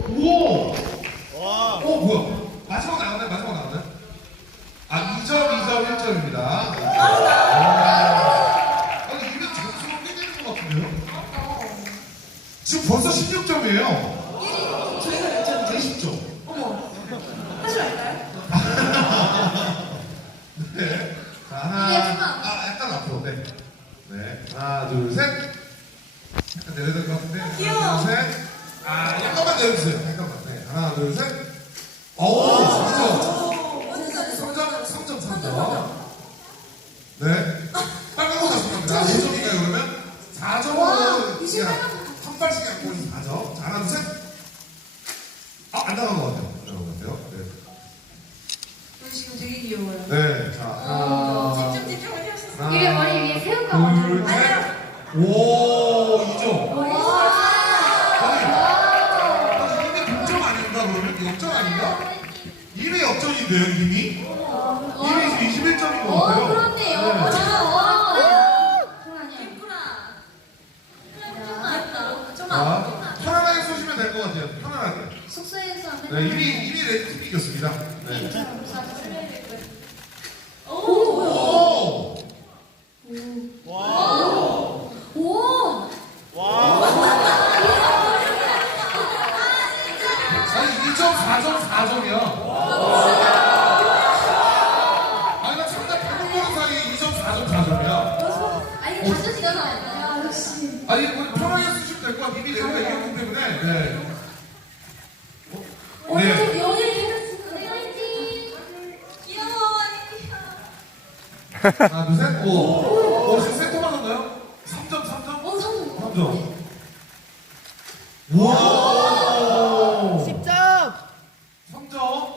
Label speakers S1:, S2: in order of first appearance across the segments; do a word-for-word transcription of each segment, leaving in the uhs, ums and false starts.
S1: 우와! 와! 어, 뭐야? 마지막 나왔나요? 마지막 나왔나요? 아, 이 점, 이 점, 일 점입니다. 아니, 이게 점수가 꽤 되는 것 같은데요? 지금 벌써 십육 점이에요.
S2: 저희가 몇 점이죠?
S1: 이십 점.
S2: 어머. 하지 말까요?
S1: 네. 자, 하나. 아, 약간 앞으로. 네. 네. 하나, 둘, 셋. 약간 내려야 될 것 같은데.
S2: 귀여워.
S1: 하나, 둘, 셋. 아, 약간만 내려주세요. 약간만. 네. 하나, 둘, 셋. 오, 삼 점. 삼 점, 삼 점, 삼 점. 네. 빨간 거 나왔습니다. 오 점인가요, 그러면? 사 점으로 한 발씩 갖고 있는 사 점. 자, 하나, 둘, 셋. 아, 안 나간 것 같아요. 안 나간 것 같아요. 네.
S2: 저 지금 되게 귀여워요.
S1: 네. 자, 하나.
S2: 찝찝찝찝 많이 하셨어요.
S3: 이게 머리 위에 새우가
S1: 둘,
S3: 얹어있는
S1: 셋.
S2: 아니요.
S1: 오, 이 점.
S3: 와.
S1: 아니, 아니, 이게 동점 아닌가, 그러면? 역전 아닌가? 이미 역전인데요, 이미? 이미 지금 이십일 점인 것
S3: 어,
S1: 같아요.
S3: 그렇네요.
S1: 네.
S3: 와.
S2: 예쁘라.
S3: 야,
S2: 좀
S1: 자,
S2: 아프구나.
S1: 편안하게 쏘시면 될 것 같아요. 편안하게.
S3: 숙소에서 하는
S1: 네, 이미, 이미 레드팀이 이겼습니다. 네.
S3: 오.
S1: 오!
S3: 오.
S1: 아니, 이 점, 사 점, 사 점이야. 아니, 나 정답 방금 보는 사이에 이 점, 사 점, 사 점이야.
S3: 아니, 가져지잖아요. 야, 역시.
S1: 아니, 뭐, 편하게 쓰시면 될 것 같아요. 이미 내가 이겼기 때문에. 네. 어? 네.
S2: 귀여워.
S1: 하나, 둘, 셋. 오. 오, 지금 세트 맞았나요? 삼 점, 삼 점?
S3: 어, 성공.
S1: 삼 점. 우와.
S4: 십 점!
S1: 삼 점.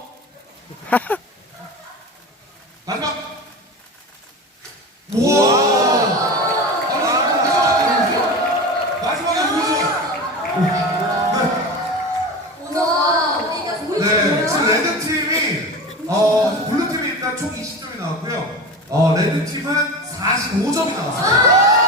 S1: 마지막. 우와. 아니, 마지막에 오 점.
S3: 와.
S1: 네, 지금 레드팀이, 어, 블루팀이 일단 총 이십 점이 나왔고요. 어, 레드팀은 사십오 점이 나왔습니다.